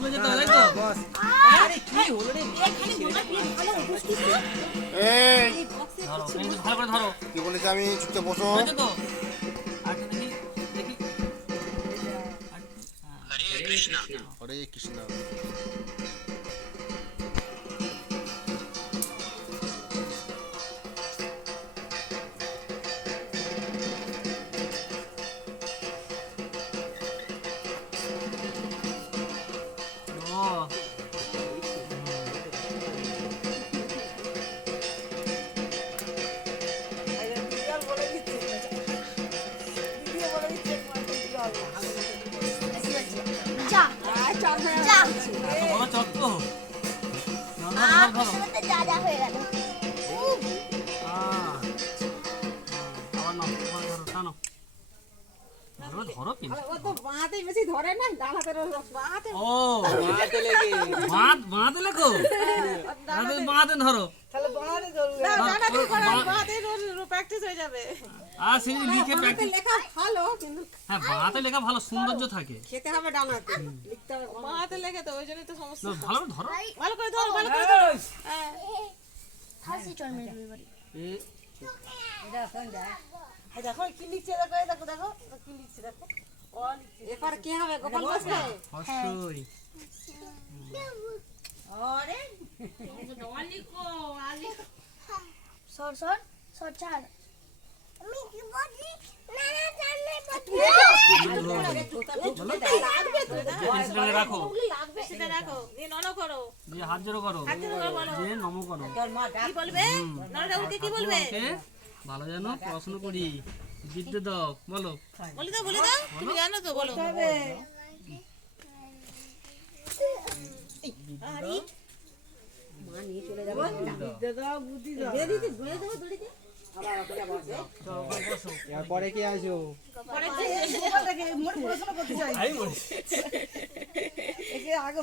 স্কুলে যেতে হবে তাই তো? বস আরে কি হলো রে এখানে মোটা দিয়ে ভালো উপস্থিত এই এই বক্সে ধরো, এই যে ভালো করে ধরো। কি বলেছি আমি চুপচাপ বসো হয়েছে তো? আর একটু দেখি, দেখি। হরে কৃষ্ণ ও, যা যা এত বড় চক তো? না, ধরো, ধরো, ধরো। যা যা হয়ে গেল আবার নাও, আবার ধরো, টানো। ধরো, ধরো কিন্তু। ও তো বাঁহাতেই বেশি ধরে না ডান হাতের বাঁহাতে ও, বাঁধ লেখো? তাহলে বাঁধে ধরো। তাহলে বাঁহাতে ধরবে না ডান হাতে করে বাঁহাতে প্র্যাকটিস হয়ে যাবে আর সেই যে লিখে বাঁহাতে প্র্যাকটিস। লেখা ভালো কিন্তু হ্যাঁ, বাঁধে লেখা ভালো, সৌন্দর্য থাকে। খেতে হবে ডান হাতে লিখতে হবে বাঁহাতে লেখে তো ওই জন্যই তো সমস্যা না, ভালো করে ধরো। ভালো করে ধরো ভালো করে ধরো হ্যাঁ হাসি চল মেরে দুই বাড়ি এই দেখো কি লিখছে দেখো এই দেখো দেখো কি লিখছে দেখো এরপর কি হবে গোপাল বসবে অবশ্যই। আরে সর সর সর ছাড় আমি কি বলি না না জানলে পেন্সিলটা রাখো, লাগবে সেটা রাখো দিয়ে ননো করো দিয়ে হাত জোড়ো করো, দিয়ে নম করো। কি বলবে নরদাউকে কি বলবে ওকে, ভালো জানো, পড়াশোনা করি, বিদ্যে দাও, বলো। বলে দাও তুমি জানো তো বলো আরে মা নিয়ে চলে যাবে বুদ্ধি দাও বুদ্ধি দাও দে দিতে ঘুরে দেবো দড়িতে আবার ওটা বসে চলো, ওখানে বসো। এরপরে কি আসো পরে মোর পড়াশোনা করতে চাই আই বলি। একে আগে